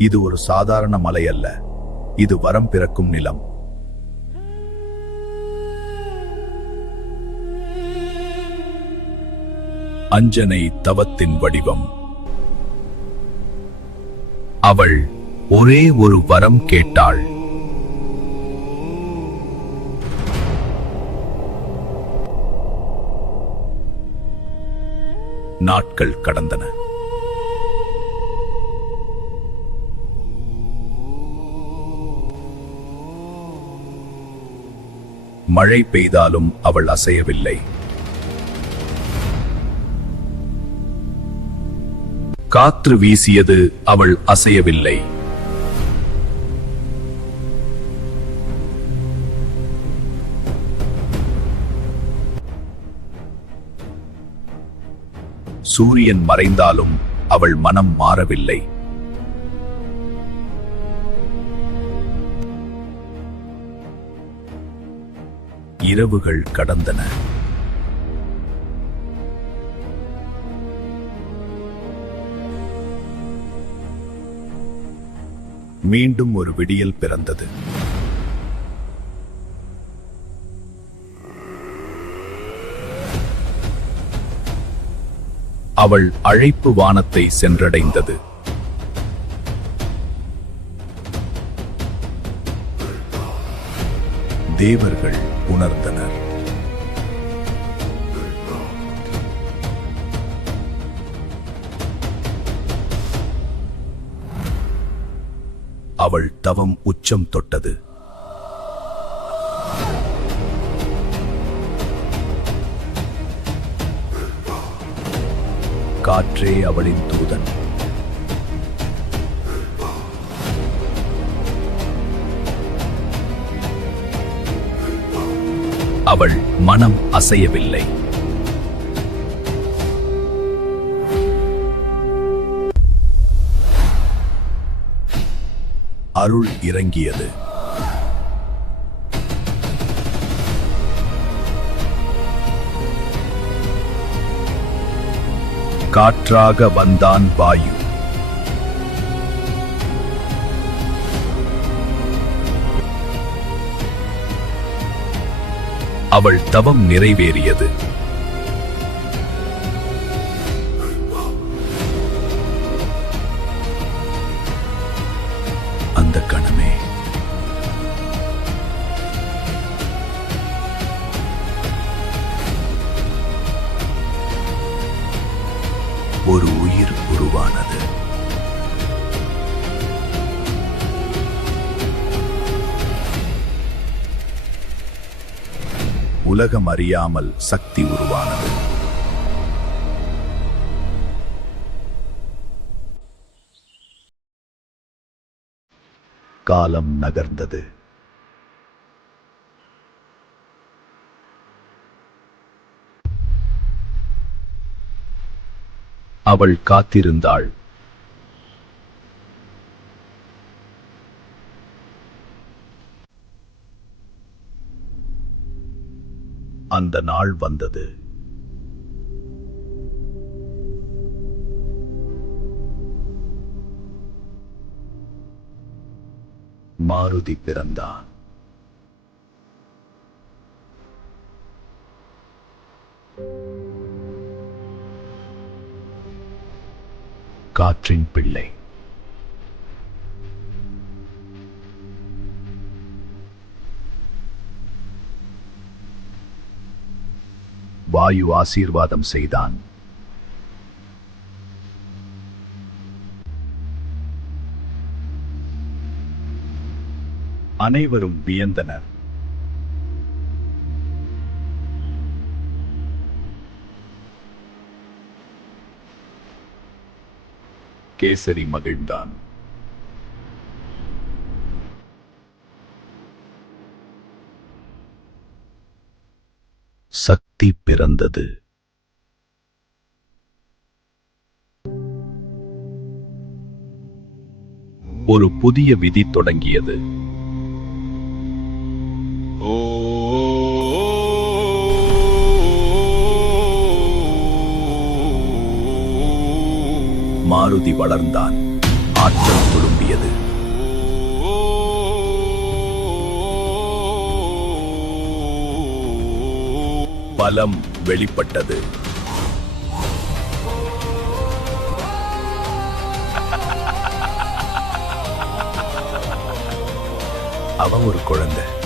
இது ஒரு சாதாரண மலை அல்ல, இது வரம் பிறக்கும் நிலம். அஞ்சனை தவத்தின் வடிவம். அவள் ஒரே ஒரு வரம் கேட்டாள். நாட்கள் கடந்தன. மழை பெய்தாலும் அவள் அசையவில்லை. காற்று வீசியது, அவள் அசையவில்லை. சூரியன் மறைந்தாலும் அவள் மனம் மாறவில்லை. இரவுகள் கடந்தன. மீண்டும் ஒரு விடியல் பிறந்தது. அவள் அழைப்பு வானத்தை சென்றடைந்தது. தேவர்கள் உணர்ந்தனர். அவள் தவம் உச்சம் தொட்டது. காற்றே அவளின் தூதன். அவள் மனம் அசையவில்லை. அருள் இறங்கியது. காற்றாக வந்தான் வாயு. அவள் தவம் நிறைவேறியது. அந்த கணமே ஒரு உயிர் உருவானது. உலகம் அறியாமல் சக்தி உருவானது. காலம் நகர்ந்தது. அவள் காத்திருந்தாள். அந்த நாள் வந்தது. மாருதி பிறந்தான். காற்றின் பிள்ளை. வாயு ஆசீர்வாதம் செய்தான். அனைவரும் வியந்தனர். கேசரி மகிழ்ந்தான். சக்தி பிறந்தது. ஒரு புதிய விதி தொடங்கியது. மாருதி வளர்ந்தான். ஆற்றல் துளும்பியது. பலம் வெளிப்பட்டது. அவ ஒரு குழந்தை.